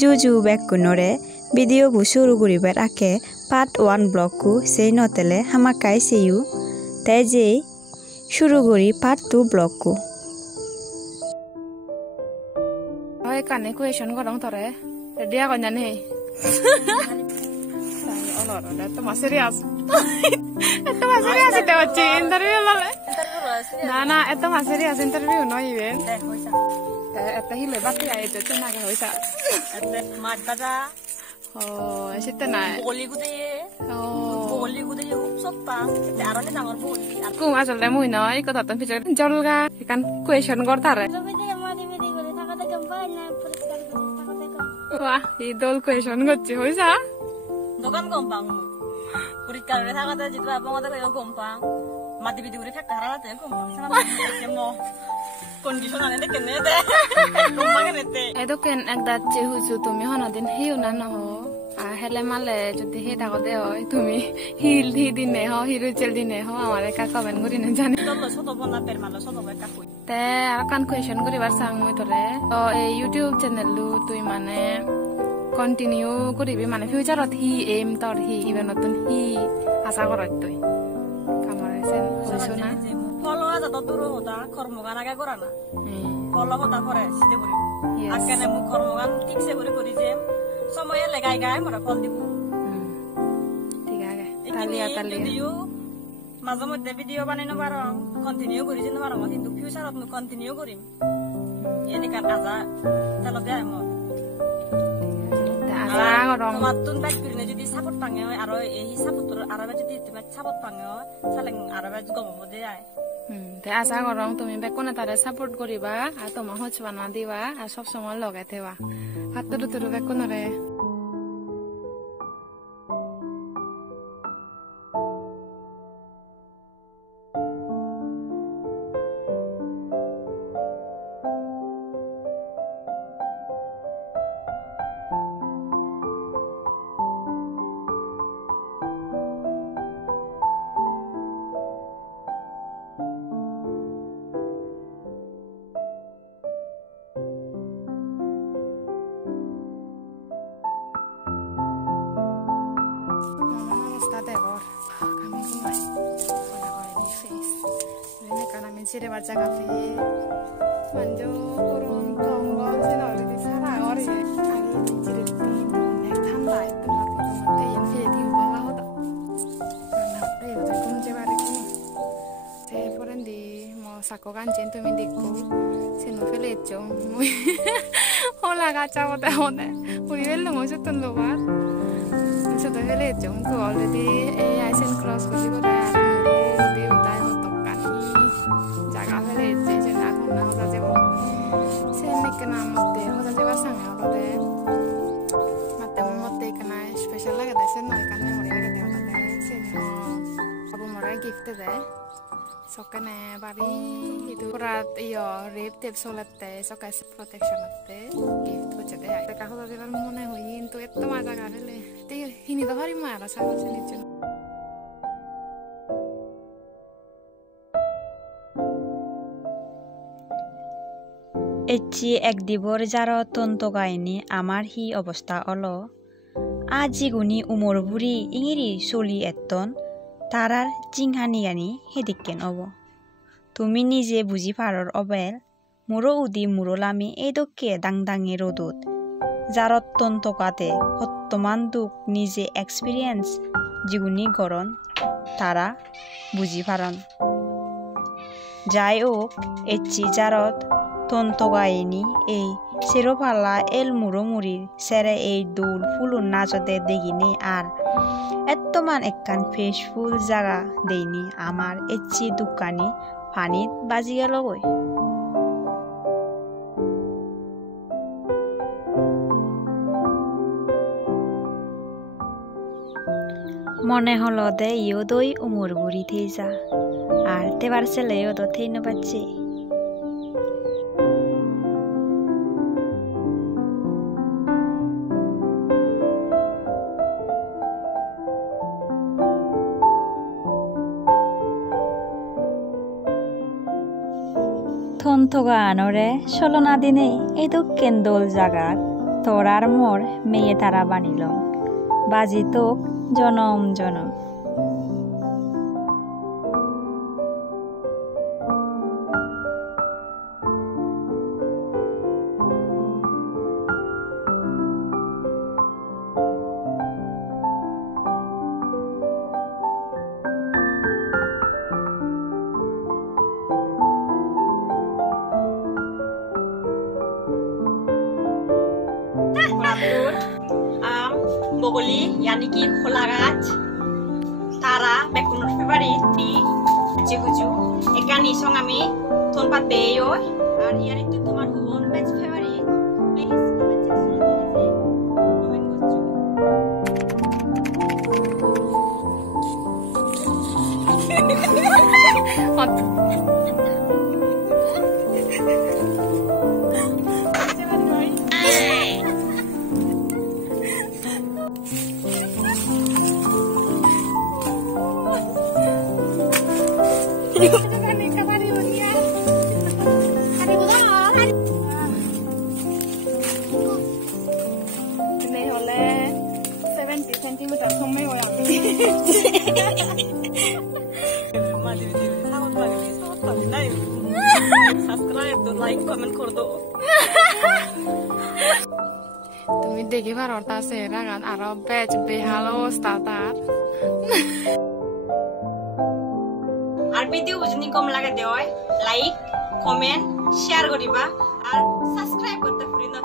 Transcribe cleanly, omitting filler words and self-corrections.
Juju bekkunore video bu suru guribar ake part 1 blog ku sei notele hamakai seyu teje suru guri part 2 blog ku Oi kane question gorong tore dia ko nyane olor ada to mas serius itu mas serius itu wacce interview lale na itu mas serius interview no even eta hile batti ay to na ke hoisa eta mat baja oh asita na boli gude hupsoppa eta arone dangor boli ku asale mui noi ko tatan picture jolga ikan question gortare wah idol question gocchi hoisa dokan gompang purikare thagata jitu abongata ko gompang mati bidi uri phekta harate gompang sama mo condition ane dekene de gompang nete edoken ekda chehusu tumi honodin hiuna no ho a hele male jodi he dago de hoy tumi hil hi dine ho hiru chel dine ho amare ka comment guri na jane tollo soto bonna permalo soto be ka koi te akan question guri bar sang moi tore to e youtube channel lu tui mane continue guri bi mane future ot hi aim tor hi even otun hi asa korot tui kamare sen sona follow aja to duro hoda kormogan aga gorana follow hoda pore side buri akene mu kormogan ঠিক se buri kori je সময় লাগাই গায় মরা ফল দিব ঠিক আছে তালিয়া video মাঝে মধ্যে ভিডিও বানাইনো পারো কন্টিনিউ করি যেন পারো কিন্তু ফিউচারত মু কন্টিনিউ করিম এনি কান আজা তালো দে আমো আজা গরম মাতুন বাক করিনে যদি সাপোর্ট পাঙে আর এই সাপোর্ট আর যদি তুমি সাপোর্ট পাঙে সালেং আর গম মধ্যে যায় তে আশা করং তুমি বেকনে তারে সাপোর্ট করিবা আর তোমা হচবা না দিবা আর সব সময় লগাই থেবা হাতটো তুরু বেকনরে Sire baca kafe, manjo kurun tonggol senol di sana ori, hari di cirit di nek tanda itu mati mati yang file di bawah hoda, karena deh udah kunci balik ini, telepon di mau sakokan centu mindiku, seno file jom, hola kaca hoda hoda, ui belu mau setun luar, sudah file jom tuh already Asian Cross kusi kuda. Kena mate, hoda jawa sang ya hoda mate mate kena special lagi deh sen no ikan memori lagi deh hoda deh sen no abu morai gift deh sokene bari itu berat iyo rib tips solat deh sokai protection deh gift baca deh mereka hoda deh baru mau nehuin tuh itu masa kali le teh ini tuh hari marah sama sini cun AC এক দিবর যার তন্ত গায়নি আমার হি অবস্থা অলো আজি গুনি উমর বুড়ি ইংরি চলি এতন তারার জিংহানি গানি হেদিকেন of তুমি নিজে বুঝি পারর অবেল মুরো উদি মুরো লামি এদকে দাংদাঙে রোদত যার তন্ত কাতে বর্তমান দুঃখ নিজে এক্সপিরিয়েন্স জিগুনি গরন তারা বুঝি পারন যাই হোক এচি জারত তন্তগাইনি এই সেরোপালা এল মুড়োমুড়ির সেরে এই দৌল ফুলুন নাচতে দেখিনি আর এত্তমান একখান ফ্রেশফুল জায়গা দেইনি আমার এচ্ছি দোকানি পানিত বাজি গেল গই মনে হলো দে ইও দই উমর বুড়ি থেই যা আর তেবার ছেলেও তো থেই না পাচ্ছে থনথগা আনরে সলনা দিনে এই তো কেন্দল জাগাত তোরার মোর মেয়ে তারা বানিল বাজি তোক জনম জনম বগলি यानी कि খোলা গাছ তারা বেকুনুর ফেভারিট টি জিগুজু একানি সং আমি থন পাতে ওই আর ইয়ানি তো তোমার হুবন বেচ ফেভারিট প্লিজ কমেন্ট সেকশনে দিলে কমেন্ট করছো সাবস্ক্রাইব তো লাইক কমেন্ট করে দাও তুমি দেখি পারতা আছে রাগান আর বেচ বেহালো স্টার্টার আর ভিডিও যদি কম লাগে দেওয় লাইক কমেন্ট শেয়ার করিবা আর সাবস্ক্রাইব করতে ভুলি না।